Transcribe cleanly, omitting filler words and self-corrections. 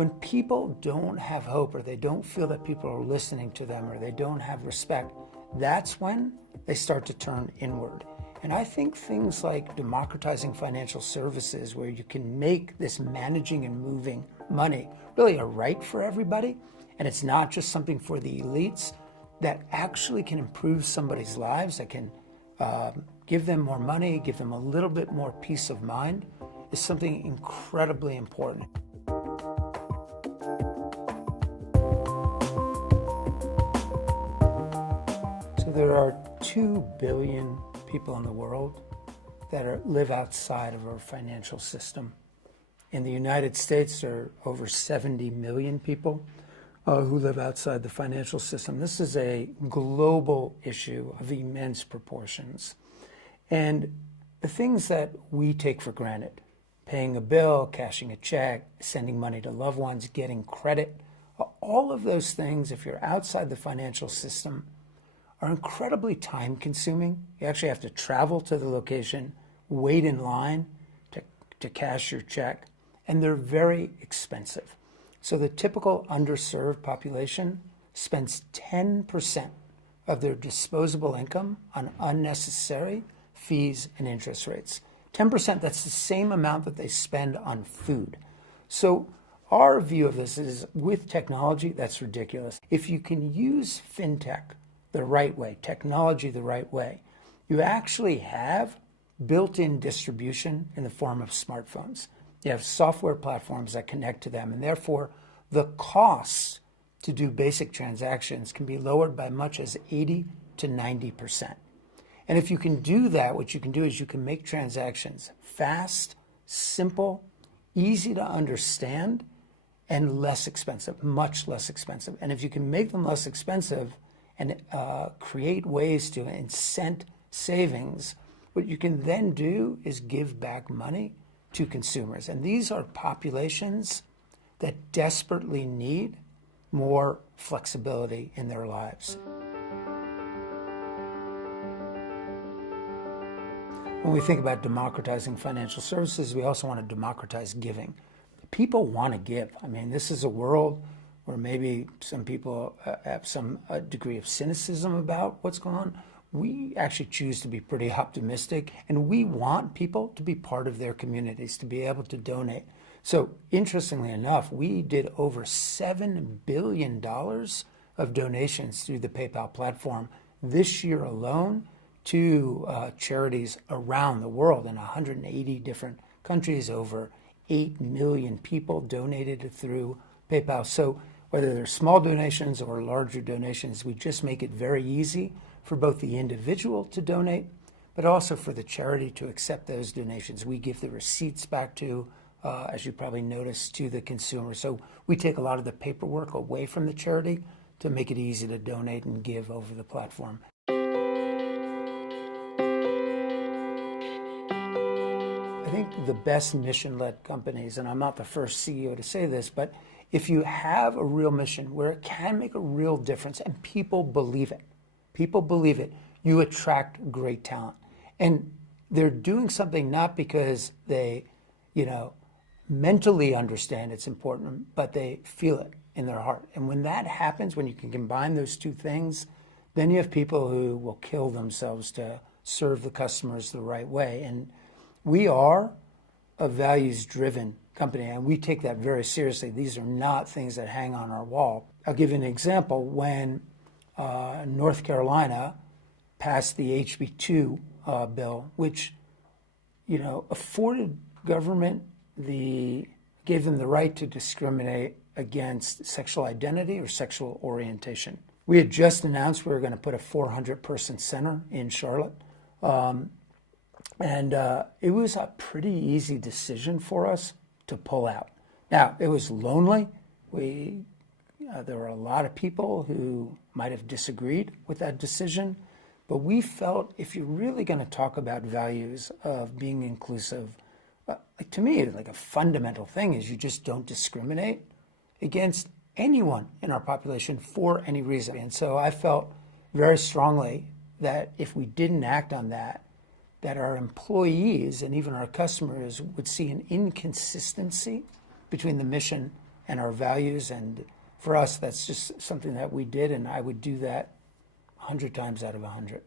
When people don't have hope, or they don't feel that people are listening to them, or they don't have respect, that's when they start to turn inward. And I think things like democratizing financial services, where you can make this managing and moving money really a right for everybody, and it's not just something for the elites, that actually can improve somebody's lives, that can give them more money, give them a little bit more peace of mind, is something incredibly important. So there are 2 billion people in the world that live outside of our financial system. In the United States, there are over 70 million people who live outside the financial system. This is a global issue of immense proportions. And the things that we take for granted, paying a bill, cashing a check, sending money to loved ones, getting credit, all of those things, if you're outside the financial system, are incredibly time consuming. You actually have to travel to the location, wait in line to cash your check, and they're very expensive. So the typical underserved population spends 10% of their disposable income on unnecessary fees and interest rates. 10%, that's the same amount that they spend on food. So our view of this is, with technology, that's ridiculous. If you can use fintech the right way, technology the right way, you actually have built-in distribution in the form of smartphones. You have software platforms that connect to them, and therefore the costs to do basic transactions can be lowered by much as 80 to 90%. And if you can do that, what you can do is you can make transactions fast, simple, easy to understand, and less expensive, much less expensive. And if you can make them less expensive and create ways to incent savings, what you can then do is give back money to consumers. And these are populations that desperately need more flexibility in their lives. When we think about democratizing financial services, we also want to democratize giving. People want to give. I mean, this is a world where maybe some people have some degree of cynicism about what's going on. We actually choose to be pretty optimistic, and we want people to be part of their communities, to be able to donate. So interestingly enough, we did over $7 billion of donations through the PayPal platform this year alone to charities around the world in 180 different countries. Over 8 million people donated through PayPal. So whether they're small donations or larger donations, we just make it very easy for both the individual to donate, but also for the charity to accept those donations. We give the receipts back to, as you probably noticed, to the consumer. So we take a lot of the paperwork away from the charity to make it easy to donate and give over the platform. I think the best mission-led companies, and I'm not the first CEO to say this, but if you have a real mission where it can make a real difference and people believe it, you attract great talent. And they're doing something not because they, mentally understand it's important, but they feel it in their heart. And when that happens, when you can combine those two things, then you have people who will kill themselves to serve the customers the right way. And we are a values-driven company, and we take that very seriously. These are not things that hang on our wall. I'll give you an example. When North Carolina passed the HB2 bill, which afforded government gave them the right to discriminate against sexual identity or sexual orientation. We had just announced we were going to put a 400-person center in Charlotte. And it was a pretty easy decision for us to pull out. Now, it was lonely. There were a lot of people who might have disagreed with that decision, but we felt if you're really going to talk about values of being inclusive, to me, like a fundamental thing is you just don't discriminate against anyone in our population for any reason. And so I felt very strongly that if we didn't act on that our employees and even our customers would see an inconsistency between the mission and our values. And for us, that's just something that we did, and I would do that 100 times out of 100.